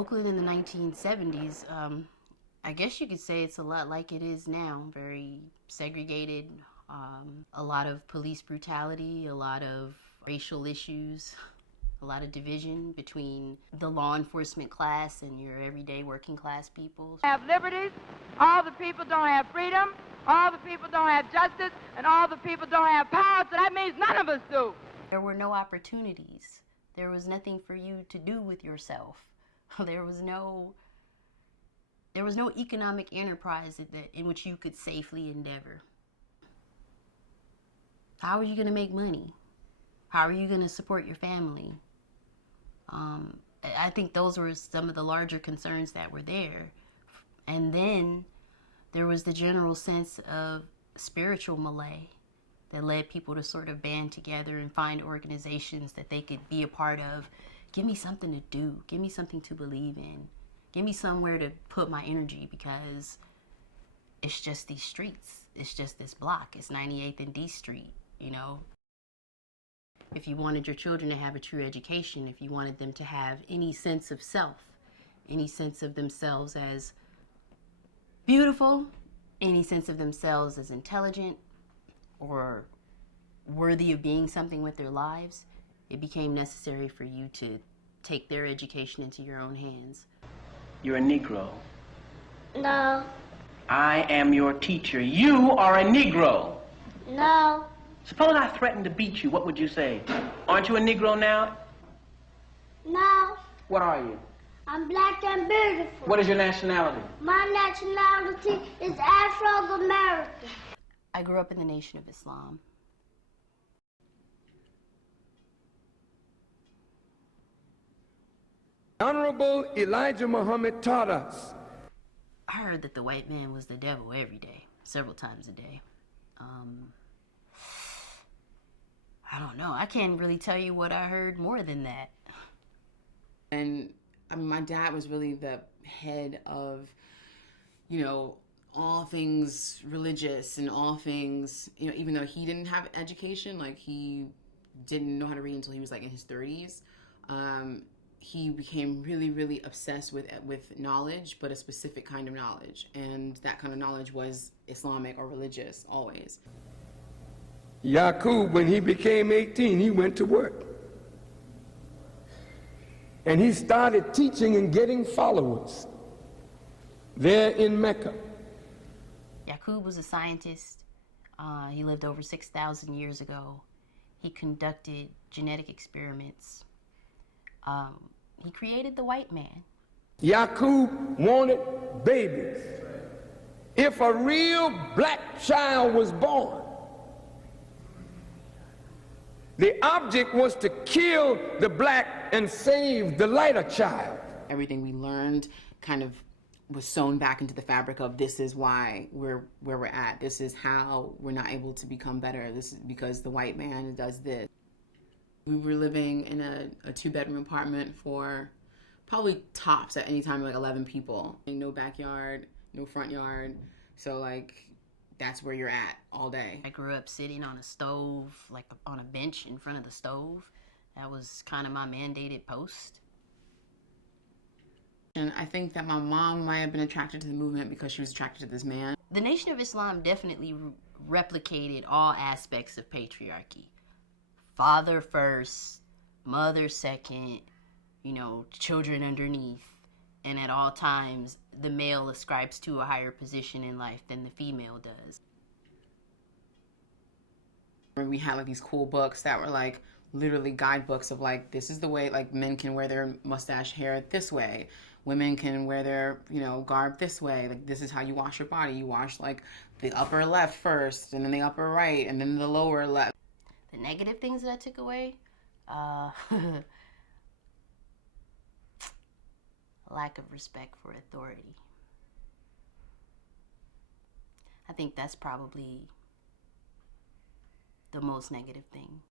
Oakland in the 1970s, I guess you could say it's a lot like it is now. Very segregated, a lot of police brutality, a lot of racial issues, a lot of division between the law enforcement class and your everyday working class people. Have liberties, all the people don't have freedom, all the people don't have justice, and all the people don't have power, so that means none of us do. There were no opportunities. There was nothing for you to do with yourself. There was no economic enterprise in which you could safely endeavor. How are you going to make money? How are you going to support your family? I think those were some of the larger concerns that were there. And then there was the general sense of spiritual malaise that led people to sort of band together and find organizations that they could be a part of. Give me something to do. Give me something to believe in. Give me somewhere to put my energy, because it's just these streets. It's just this block. It's 98th and D Street, you know. If you wanted your children to have a true education, if you wanted them to have any sense of self, any sense of themselves as beautiful, any sense of themselves as intelligent or worthy of being something with their lives, it became necessary for you to take their education into your own hands. You're a Negro. No. I am your teacher. You are a Negro. No. Suppose I threatened to beat you, what would you say? Aren't you a Negro now? No. What are you? I'm black and beautiful. What is your nationality? My nationality is Afro-American. I grew up in the Nation of Islam. Honorable Elijah Muhammad taught us. I heard that the white man was the devil every day, several times a day. I don't know. I can't really tell you what I heard more than that. And I mean, my dad was really the head of, you know, all things religious and all things, you know, even though he didn't have education, like he didn't know how to read until he was like in his 30s. He became really, really obsessed with knowledge, but a specific kind of knowledge. And that kind of knowledge was Islamic or religious, always. Yaqub, when he became 18, he went to work. And he started teaching and getting followers there in Mecca. Yaqub was a scientist. He lived over 6,000 years ago. He conducted genetic experiments. He created the white man. Yaqub wanted babies. If a real black child was born, the object was to kill the black and save the lighter child. Everything we learned kind of was sewn back into the fabric of this is why we're where we're at. This is how we're not able to become better. This is because the white man does this. We were living in a 2-bedroom apartment for probably tops at any time like 11 people. And no backyard, no front yard. So like that's where you're at all day. I grew up sitting on a stove, like on a bench in front of the stove. That was kind of my mandated post. And I think that my mom might have been attracted to the movement because she was attracted to this man. The Nation of Islam definitely replicated all aspects of patriarchy. Father first, mother second, you know, children underneath. And at all times, the male ascribes to a higher position in life than the female does. We had like these cool books that were like literally guidebooks of like, this is the way, like men can wear their mustache hair this way. Women can wear their, you know, garb this way. Like this is how you wash your body. You wash like the upper left first and then the upper right and then the lower left. The negative things that I took away, lack of respect for authority. I think that's probably the most negative thing.